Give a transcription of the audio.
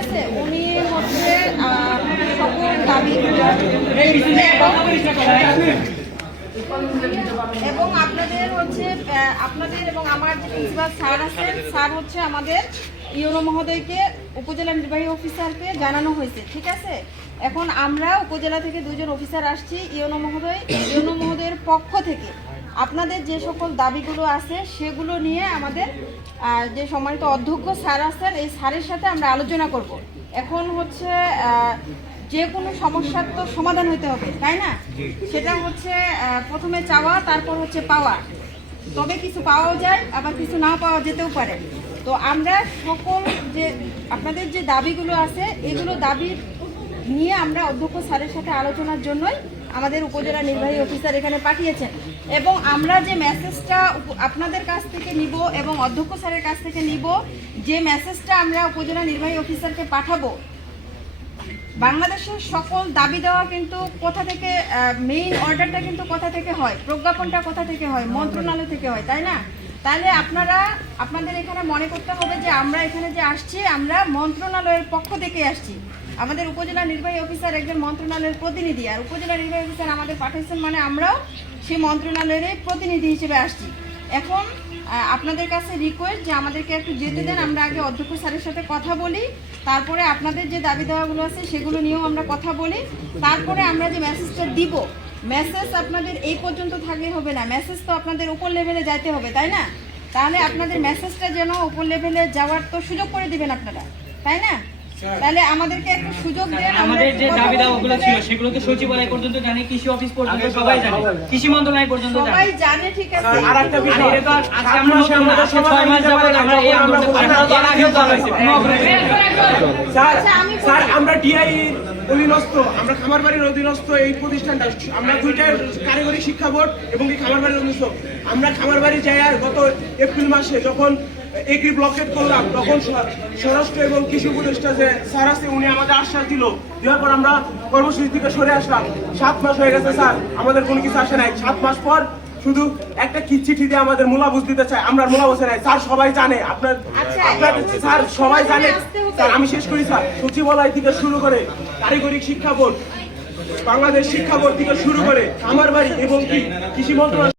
আছে উনি হচ্ছে সকল দাবি এবং আপনাদের হচ্ছে আপনাদের এবং আমার যে প্রিন্সিপাল স্যার আছেন, স্যার হচ্ছে আমাদের ইউনো মহোদয়কে উপজেলা নির্বাহী অফিসারকে জানানো হয়েছে। ঠিক আছে, এখন আমরা উপজেলা থেকে 2 জন অফিসার আসছি। ইউনো মহোদয়ের পক্ষ থেকে আপনাদের যে সকল দাবিগুলো আছে সেগুলো নিয়ে আমাদের যে সম্মানিত অধ্যক্ষ স্যার আছেন, এই স্যারের সাথে আমরা আলোচনা করব। এখন হচ্ছে যে কোনো সমস্যার তো সমাধান হতে হবে, তাই না? সেটা হচ্ছে প্রথমে চাওয়া, তারপর হচ্ছে পাওয়া। তবে কিছু পাওয়াও যায়, আবার কিছু না পাওয়া যেতেও পারে। তো আমরা সকল যে আপনাদের যে দাবিগুলো আছে এগুলো দাবি নিয়ে আমরা অধ্যক্ষ স্যারের সাথে আলোচনার জন্যই আমাদের উপজেলা নির্বাহী অফিসার এখানে পাঠিয়েছেন। এবং আমরা যে মেসেজটা আপনাদের কাছ থেকে নিব এবং অধ্যক্ষ স্যারের কাছ থেকে নিব, যে মেসেজটা আমরা উপজেলা নির্বাহী অফিসারকে পাঠাবো, বাংলাদেশের সকল দাবি দেওয়া কিন্তু কোথা থেকে, মেইন অর্ডারটা কিন্তু কোথা থেকে হয়, প্রজ্ঞাপনটা কোথা থেকে হয়, মন্ত্রণালয় থেকে হয়, তাই না? তাহলে আপনাদের এখানে মনে করতে হবে যে আমরা এখানে যে আসছি আমরা মন্ত্রণালয়ের পক্ষ থেকে আসছি। আমাদের উপজেলা নির্বাহী অফিসার একজন মন্ত্রণালয়ের প্রতিনিধি, আর উপজেলা নির্বাহী অফিসার আমাদের পাঠাচ্ছেন মানে আমরাও সেই মন্ত্রণালয়ের প্রতিনিধি হিসেবে আসছি। এখন আপনাদের কাছে রিকোয়েস্ট যে আমাদেরকে একটু যেতে দেন, আমরা আগে অধ্যক্ষ স্যারের সাথে কথা বলি, তারপরে আপনাদের যে দাবি দেওয়াগুলো আছে সেগুলো নিয়েও আমরা কথা বলি, তারপরে আমরা যে মেসেজটা দিব, মেসেজ আপনাদের এই পর্যন্ত থাকলে হবে না, মেসেজ তো আপনাদের উপর লেভেলে যাইতে হবে, তাই না? তাহলে আপনাদের মেসেজটা যেন উপর লেভেলে যাওয়ার তো সুযোগ করে দিবেন আপনারা, তাই না? তাহলে আমাদেরকে একটা সুযোগ দেন। আমাদের যে দাবি দাওয়াগুলো ছিল সেগুলো তো সচিবালয় পর্যন্ত জানে, কৃষি অফিস পর্যন্ত সবাই জানে, কৃষি মন্ত্রণালয় পর্যন্ত সবাই জানে। ঠিক আছে, আরেকটা বিষয়, এটা তো আজকে আমরা নতুন না, আজকে 6 মাস যাবত আমরা এই আন্দোলন করছি, এর আগেও করা হয়েছে। স্যার আমরা টিআই অধীনস্থ, আমরা খামারবাড়ির অধীনস্থ এই প্রতিষ্ঠানটা, আমরা 2টা কারিগরি শিক্ষা বোর্ড এবং এই খামারবাড়ির অধীনস্থ। আমরা খামারবাড়ি যাই আর গত এপ্রিল মাসে যখন এগ্রি ব্লকেট করলাম, তখন স্বরাষ্ট্র এবং কৃষি উপদেষ্টা যে স্যার আছে উনি আমাদের আশ্বাস দিল, দেওয়ার পর আমরা কর্মসূচি থেকে সরে আসলাম। 7 মাস হয়ে গেছে স্যার, আমাদের কোনো কিছু আসে নাই। 7 মাস পর শুধু একটা কি চিঠি দিয়ে আমাদের মূলাবুঝ দিতে চায়, আমরা মূলাবুঝে নাই। স্যার সবাই জানে, আপনার স্যার সবাই জানে। স্যার আমি শেষ করি স্যার, সচিবালয় থেকে শুরু করে কারিগরি শিক্ষা বোর্ড, বাংলাদেশ শিক্ষা বোর্ড থেকে শুরু করে খামারবাড়ি এবং কৃষি মন্ত্রণালয়